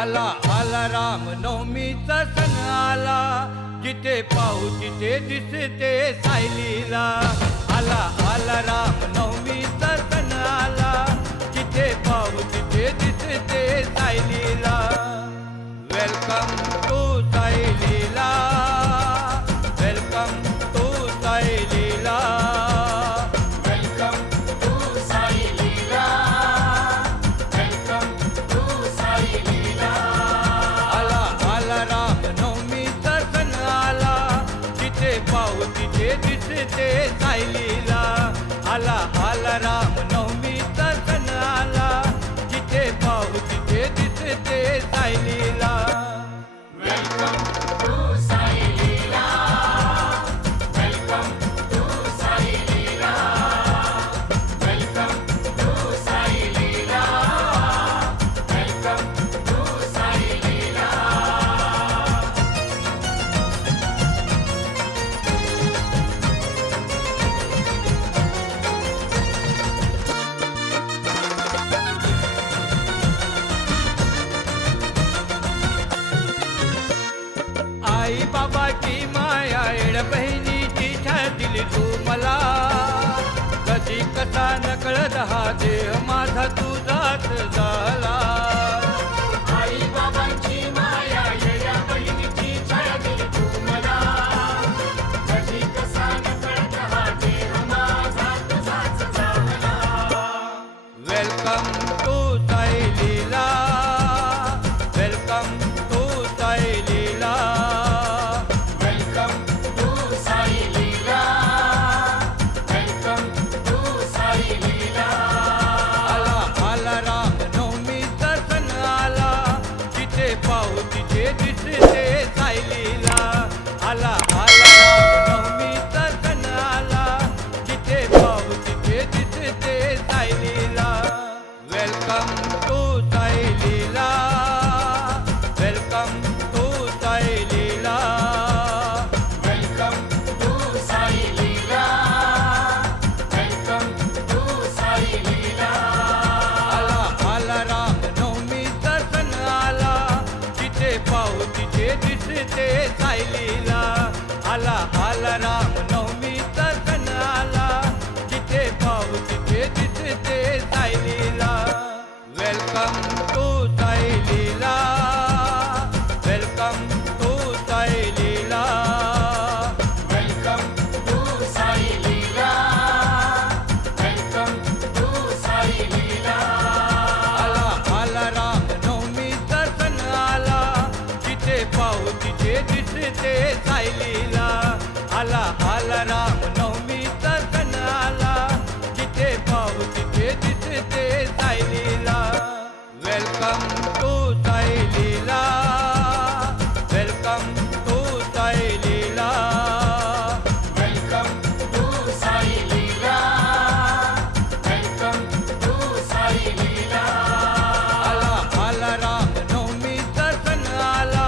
आला आला राम नवमीचा सण आला, जिथे पाहू तिथे दिसते सायलीला. आला आला राम नवमीचा सण आला, जिथे पाहू तिथे दिसते Sai Leela. Welcome to Sai Leela, welcome to Sai Leela. तिथे दिसते सायलीला. आला आला राम नवमीचा सण आला, जिथे पाहू तिथे दिसते Sai Leela. Welcome to Sai Leela, welcome to Sai Leela, welcome to Sai Leela, welcome to Sai Leela. आई बाबाची माया एड बहिणीची छाया दिली तू मला. कधी कसा नकळत हा देह माझा तुझाच झाला. आई बाबांची माया येड्या बहिणीची छाया दिली तू मला. कधी कसा नकळत हा देह माझा तुझाच झाला. Welcome to Sai Leela, welcome to Sai Leela. Welcome to Sai Leela, welcome to Sai Leela. आला आला राम नवमीचा सण आला, जिथे पाहू तिथे दिसते सायलीला. आला आला राम नवमीचा सण आला, जिथे पाहू तिथे दिसते Sai Leela. Welcome to Sai Leela, welcome to Sai Leela. Welcome to Sai Leela, welcome to Sai Leela. आला आला राम नवमीचा सण आला, जिथे पाहू तिथे दिसते सायलीला. आला आला राम नवमीचा सण आला, जिथे पाहू तिथे दिसते Sai Leela. Welcome to Sai Leela, welcome to Sai Leela. Welcome to Sai Leela, welcome to Sai Leela. आला आला राम नवमीचा सण आला, जिथे पाहू तिथे दिसते सायलीला. आला आला राम नवमीचा सण आला, जिथे पाहू तिथे दिसते Sai Leela. Welcome to Sai Leela, welcome to Sai Leela. Welcome to Sai Leela, welcome to Sai Leela. आला आला राम नवमीचा सण आला,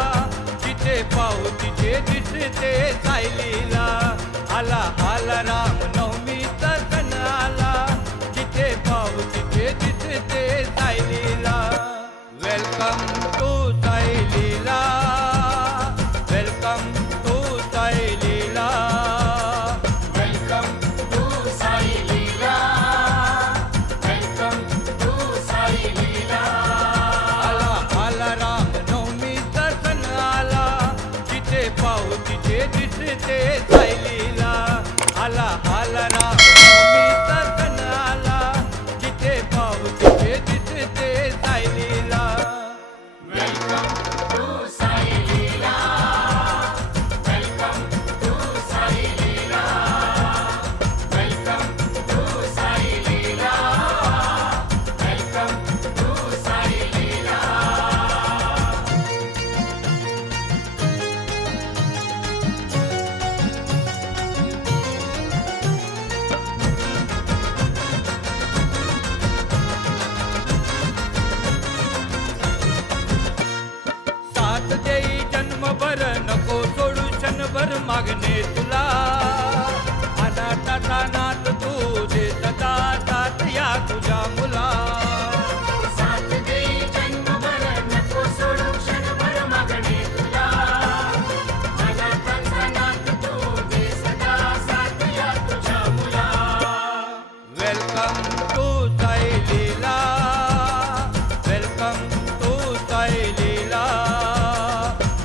जिथे पाहू तिथे दिसते सायलीला. आला आला राम नवमीचा सण आला, जिथे पाहू तिथे दिसते Sai Leela. Welcome to Sai Leela, welcome to Sai Leela. Welcome to Sai Leela, welcome to Sai Leela. आला आला राम नवमीचा सण आला, जिथे पाहू तिथे दिसते Sai Leela. To Sai Leela, welcome to Sai Leela.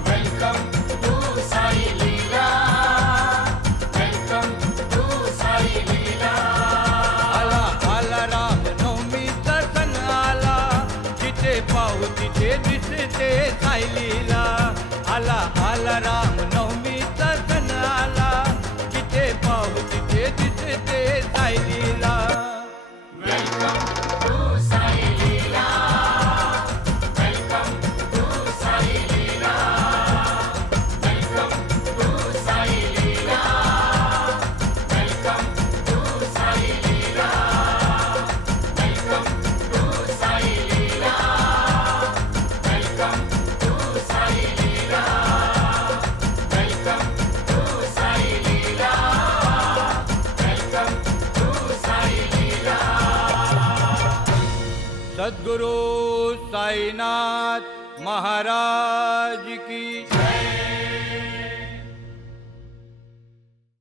Welcome to Sai Leela, welcome to Sai Leela. आला आला राम नवमीचा सण आला, जिथे पाहू तिथे दिसते साई लीला. आला आला राम नवमीचा सण आला, जिथे पाहू तिथे दिसते Sai Leela. Welcome to Sai Leela, welcome to Sai Leela, welcome to Sai Leela, welcome to Sai Leela, welcome to Sai Leela, welcome to Sai Leela, welcome to Sai Leela, welcome to Sai Leela. सद्गुरु साईनाथ महाराज की जय.